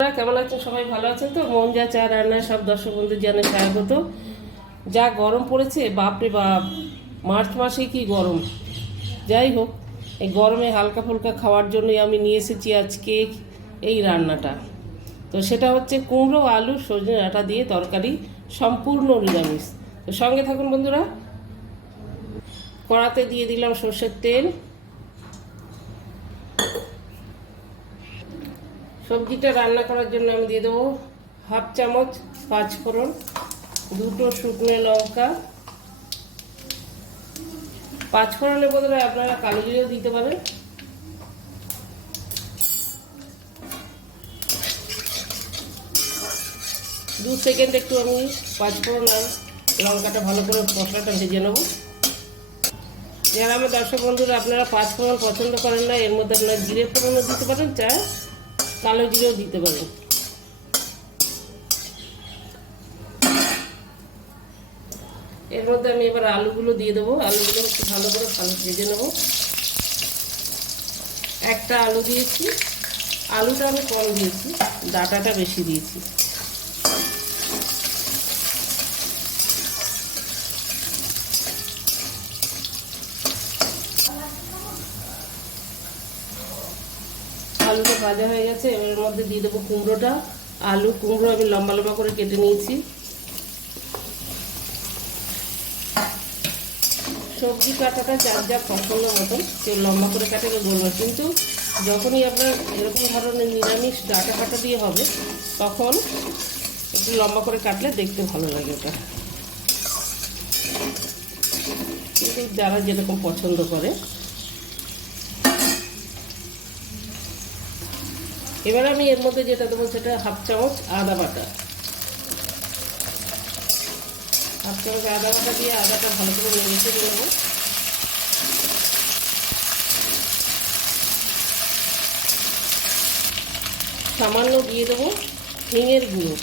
কেমন আছেন? সবাই ভালো আছেন তো? মন যা চা রান্না সব দর্শক বন্ধু জানে স্বাগত। যা গরম পড়েছে, বাপরে বাপ! মার্চ মাসে কি গরম! যাই হোক, এই গরমে হালকা ফুলকা খাওয়ার জন্যই আমি নিয়ে এসেছি আজকে এই রান্নাটা। তো সেটা হচ্ছে কুমড়ো আলু সজনে ডাঁটা দিয়ে তরকারি, সম্পূর্ণ নিরামিষ। তো সঙ্গে থাকুন বন্ধুরা। কড়াতে দিয়ে দিলাম সর্ষের তেল। সবজিটা রান্না করার জন্য আমি দিয়ে দেবো হাফ চামচ পাঁচফোড়ন, দুটো শুকনো লঙ্কা। পাঁচফোড়নের বদলে আপনারা কালো জিরেও দিতে পারেন। দু সেকেন্ড একটু আমি পাঁচফোড়ন আর লঙ্কাটা ভালো করে মশলাটা ভেজে নেব। যারা আমার দর্শক বন্ধুরা আপনারা পাঁচফোড়ন পছন্দ করেন না, এর মধ্যে আপনারা জিরে ফোড়নও দিতে পারেন, চায় কালো জিরেও দিতে পারেন। এর মধ্যে আমি এবার আলুগুলো দিয়ে দেবো। আলুগুলো একটু ভালো করে ভেজে নেব। একটা আলু দিয়েছি, আলুটা আমি কম দিয়েছি, ডাঁটাটা বেশি দিয়েছি। আলুটা ভাজা হয়ে গেছে, এর মধ্যে দিয়ে দেবো কুমড়োটা। আলু কুমড়ো আমি লম্বা লম্বা করে কেটে নিয়েছি। সবজি কাটাটা যার যা পছন্দ মতন, কেউ লম্বা করে কাটে, কেউ গোল, কিন্তু যখনই আপনার এরকম ধরনের নিরামিষ ডাঁটা কাটা দিয়ে হবে তখন একটু লম্বা করে কাটলে দেখতে ভালো লাগে ওটা। কিন্তু যারা যেরকম পছন্দ করে। এবার আমি এর মধ্যে যেটা দেবো সেটা হাফ চামচ আদা বাটা। হাফ চামচ আদা বাটা দিয়ে আদাটা ভালো করে নেড়ে নেব। সামান্য দিয়ে দেবো হিঙের গুঁড়ো।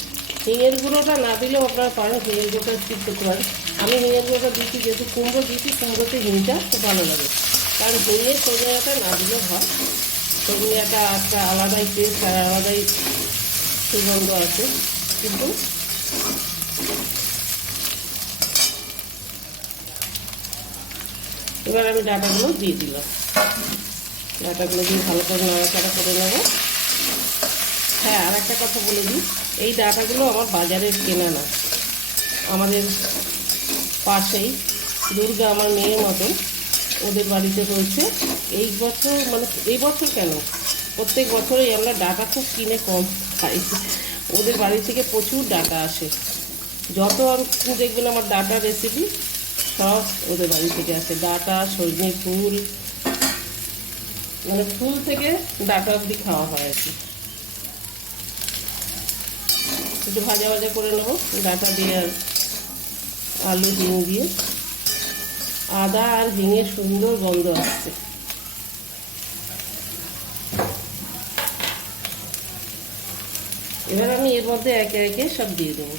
হিঙের গুঁড়োটা না দিলেও আপনারা পারেন, হিঙের গুঁড়োটা স্কিপ করতে পারেন। আমি হিঙের গুঁড়োটা দিচ্ছি যেহেতু কুমড়ো দিচ্ছি, কুমড়োতে হিংটা খুব ভালো লাগে। কারণ হিঙের সজনাটা না দিলেও হয়, সজনাটা একটা আলাদাই টেস্ট আর আলাদাই সুগন্ধ আছে। কিন্তু এবার আমি ডাঁটাগুলো দিয়ে দিলাম। ডাঁটাগুলো দিয়ে ভালো করে নাড়াচাড়া করে নেব। হ্যাঁ, আর একটা কথা বলে দিই, এই ডাঁটাগুলো আমার বাজারের কেনা না। আমাদের পাশেই দুর্গা আমার মেয়ের মতন, ওদের বাড়িতে হয়েছে। এই বছর, মানে এই বছর কেন, প্রত্যেক বছরই আমরা ডাঁটা খুব কিনে কম খাই। ওদের বাড়ি থেকে প্রচুর ডাঁটা আসে। যত আমি দেখবেন আমার ডাঁটা রেসিপি সব ওদের বাড়ি থেকে আসে। ডাঁটা, সজনে ফুল, মানে ফুল থেকে ডাঁটা অবধি খাওয়া হয় আর কি। একটু ভাজা ভাজা করে নেব ডাঁটা দিয়ে আর আলু হিং দিয়ে। আদা আর হিঙের সুন্দর গন্ধ আসছে। এবার আমি এর মধ্যে একে একে সব দিয়ে দেবো।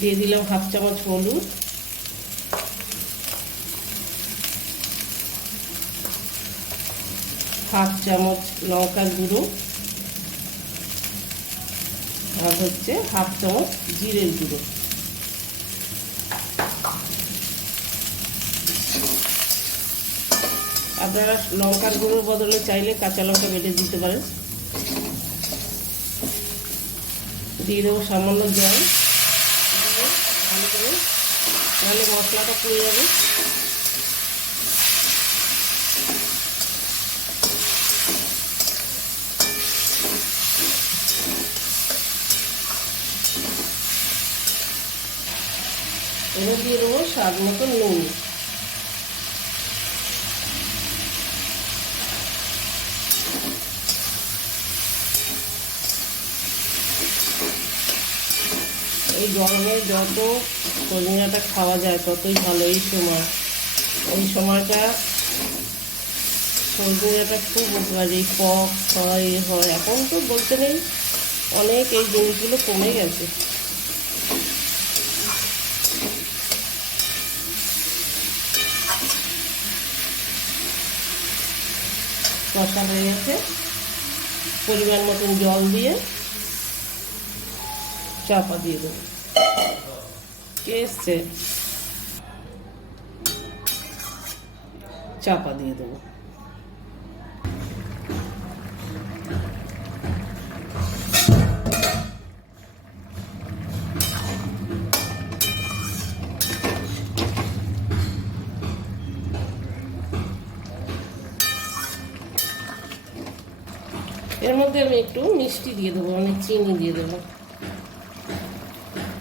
দিয়ে দিলাম হাফ চামচ হলুদ, হাফ চামচ লঙ্কার গুঁড়ো, আর হচ্ছে হাফ চামচ জিরের গুঁড়ো। আপনারা লঙ্কার গুঁড়োর বদলে চাইলে কাঁচা লঙ্কা বেটে দিতে পারেন। দিয়ে দেবো সামান্য জল, ভালো করে, নাহলে মশলাটা পুড়ে যাবে। এবার দিয়ে দেবো স্বাদ মতো নুন। এই গরমে যত সজনাটা খাওয়া যায় ততই ভালো। এই সময়টা সজনাটা খুব উপকারী, পক হয় হয়। এখন তো বলতে নেই, অনেক এই জিনিসগুলো কমে গেছে। কষা হয়ে গেছে, পরিমাণ মতন জল দিয়ে চাপা দিয়ে দেবো। কে এসছে? চাপা দিয়ে দেবো। এর মধ্যে আমি একটু মিষ্টি দিয়ে দেবো, মানে চিনি দিয়ে দেবো।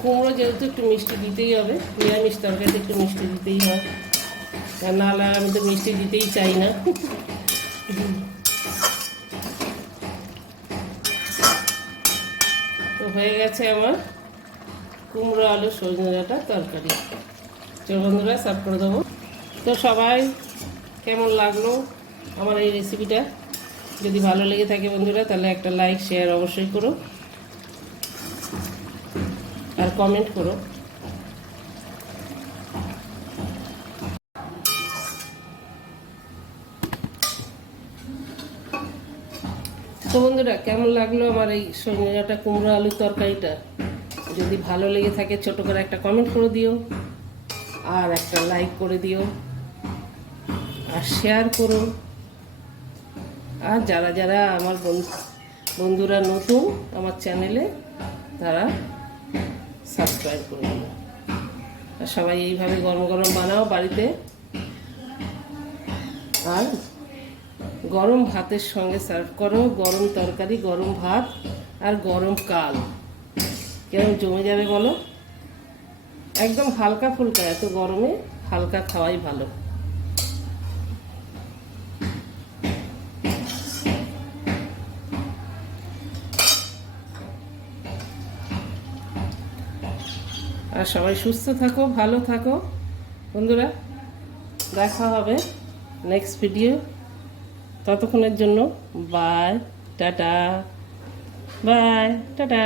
কুমড়ো যেহেতু একটু মিষ্টি দিতেই হবে, নিরামিষ তরকারিতে একটু মিষ্টি দিতেই হয়, নাহলে আমি তো মিষ্টি দিতেই চাই না। তো হয়ে গেছে আমার কুমড়ো আলু সজনে ডাঁটা তরকারি। চলো বন্ধুরা, সার্ভ করে দেবো। তো সবাই কেমন লাগলো আমার এই রেসিপিটা? যদি ভালো লেগে থাকে বন্ধুরা, তাহলে একটা লাইক শেয়ার অবশ্যই করো আর কমেন্ট করো। তো বন্ধুরা, কেমন লাগলো আমার এই সজনে ডাঁটা কুমড়ো আলুর তরকারিটা? যদি ভালো লেগে থাকে ছোট করে একটা কমেন্ট করে দিও, আর একটা লাইক করে দিও, আর শেয়ার করো। আর যারা যারা আমার বন্ধুরা নতুন আমার চ্যানেলে, তারা সাবস্ক্রাইব করে দিও। আর সবাই এইভাবে গরম গরম বানাও বাড়িতে, আর গরম ভাতের সঙ্গে সার্ভ করো। গরম তরকারি, গরম ভাত আর গরম কাল, কেমন জমে যাবে বলো? একদম হালকা ফুলকা, এত গরমে হালকা খাওয়াই ভালো। আর সবাই সুস্থ থাকো, ভালো থাকো বন্ধুরা। দেখা হবে নেক্সট ভিডিও। ততক্ষণের জন্য বাই, টাটা, বাই, টাটা।